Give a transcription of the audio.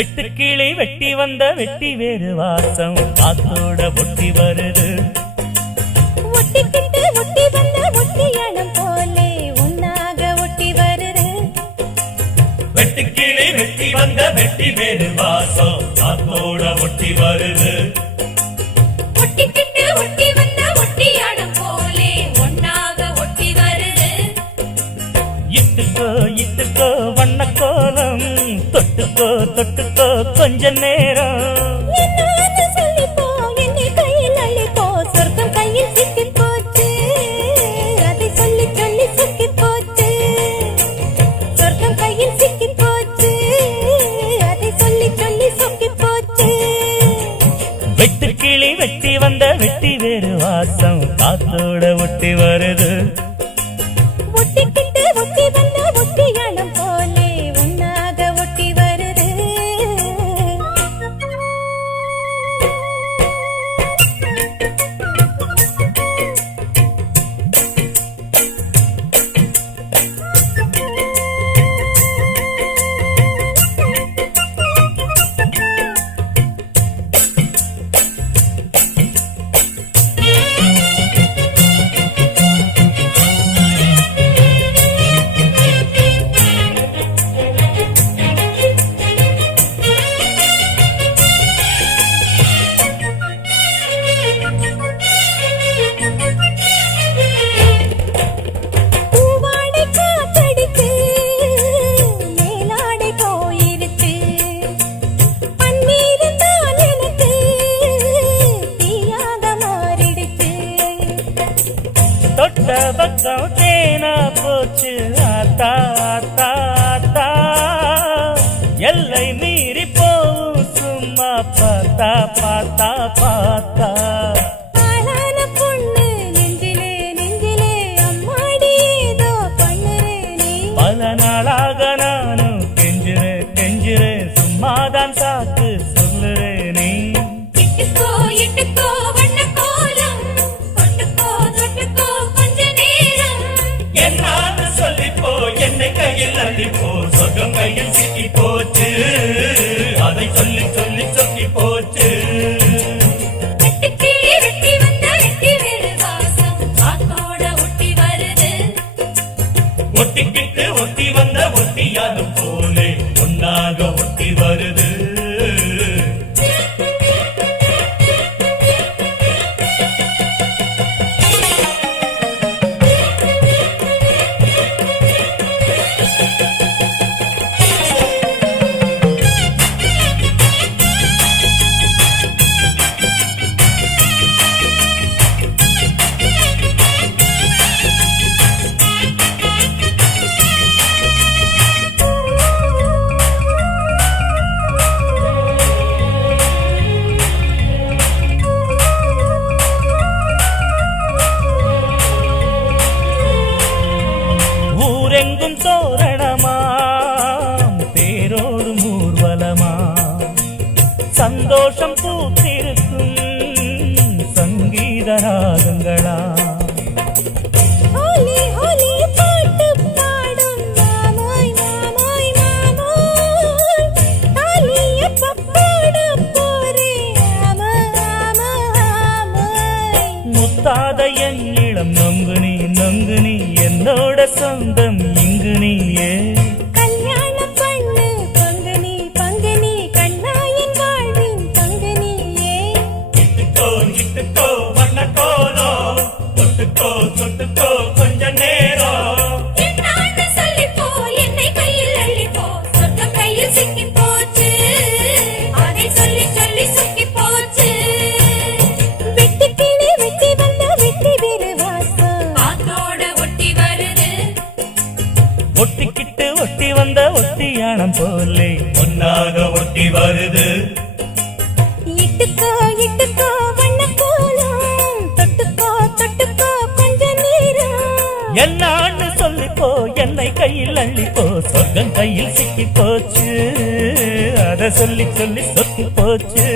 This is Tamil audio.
வெட்டுக்கிளி வெட்டி வந்த வெட்டி வேறு வாசம் காத்தோட ஒட்டி வருது. ஒட்டிக்கிட்டு ஒட்டி வந்த ஒட்டியானம் போலே உன்னாக ஒட்டி வருது. வெட்டுக்கிளி வெட்டி வந்த வெட்டி வேறு வாசம் காத்தோட ஒட்டி வருது. ஒட்டிக்கிட்டு ஒட்டி வந்த ஒட்டியானம் போலே உன்னாக ஒட்டி வருது. இட்டுக்கோ இட்டுக்கோ வண்ண கோலம் தொட்டுக்கோ தொட்டுக்கோ கொஞ்ச நேரம். என்னன்னு சொல்லிப்போ என்னை கையில் அள்ளிப்போ சொர்க்கம் கையில் சிக்கி போச்சு. அதை சொல்லி சொல்லி சிக்கி போச்சு. சொர்க்கம் கையில் சிக்கி போச்சு. அதை சொல்லி சொல்லி சிக்கி போச்சு. வெட்டுக்கிளி வெட்டி வந்த வெட்டி வேறு வாசம் காத்தோட ஒட்டி வருது. ஒட்டிக்கிட்டு ஒட்டி வந்த ஒட்டியானம் போலே உன்னாக ஒட்டி வருது. தொட்ட பக்கம் தேனா போச்சு ஆத்தா ஆத்தா ஆத்தா. எல்லை மீறி போவும் சும்மா பார்த்தா பார்த்தா பார்த்தா. ஆளான பொண்ணு நெஞ்சிலே நெஞ்சிலே அம்மாடி ஏதோ பண்ணுறே நீ. பல நாளாக நானும் கெஞ்சுறேன் கெஞ்சுறேன் சும்மாதான் சாக்கு சொல்லுறேன் நீ. இட்டுக்கோ இட்டுக்கோ வண்ண கோலம் தொட்டுக்கோ தொட்டுக்கோ கொஞ்ச நேரம். என்னான்னு சொல்லிப்போ என்னை கையில் அள்ளிப்போ சொர்க்கம் கையில் சிக்கி போச்சு. அதை சொல்லி சொல்லி சொக்கி போச்சு. வெட்டுக்கிளி வெட்டி வந்த வெட்டி வேறு வாசம் காத்தோட ஒட்டி வருது. ஒட்டிக்கிட்டு ஒட்டி வந்த ஒட்டியானம் போலே ஒன்னாக ஒட்டி வருது. ஊரெங்கும் தோரணமாம் தேரோடும் ஊர்வலமா சந்தோஷம் பூத்திருக்கும் சங்கீத ராகங்களா. ஹோலி ஹோலி பாட்டு பாடும் மாமோய் மாமோய் மாமோய். தாலிய பப்பாட போரே ஆமா ஆமா ஆமோய். முத்தாத என் இளம் நொங்கு நீ நொங்கு நீ என்னோட சொந்தம் இங்கு நீயே. கல்யாணம் பண்ணு பங்குனி பங்குனி கண்ணாயின் வாழ்வின் பங்குனியே. இட்டுக்கோ இட்டுக்கோ வண்ண கோலம் தொட்டுக்கோ தொட்டுக்கோ கொஞ்ச நேரம். என்னான்னு சொல்லிப்போ என்னை கையில் அள்ளிப்போ சொர்க்கம் கையில் சிக்கி போச்சு. அதை சொல்லி சொல்லி சிக்கி போச்சு. வெட்டுக்கிளி வெட்டி வந்த வெட்டி வேறு வாசம் காத்தோட ஒட்டி வருது. ஒட்டிக்கிட்டு ஒட்டி வந்த ஒட்டியானம் போலே ஒன்னாக ஒட்டி வருது. இட்டுக்கோ இட்டுக்கோ வண்ண கோலம் தொட்டுக்கோ தொட்டுக்கோ கொஞ்ச நேரம். என்னான்னு சொல்லிப்போ என்னை கையில் அள்ளிப்போ சொர்க்கம் கையில் சிக்கி போச்சு. அதை சொல்லி சொல்லி சொக்கி போச்சு.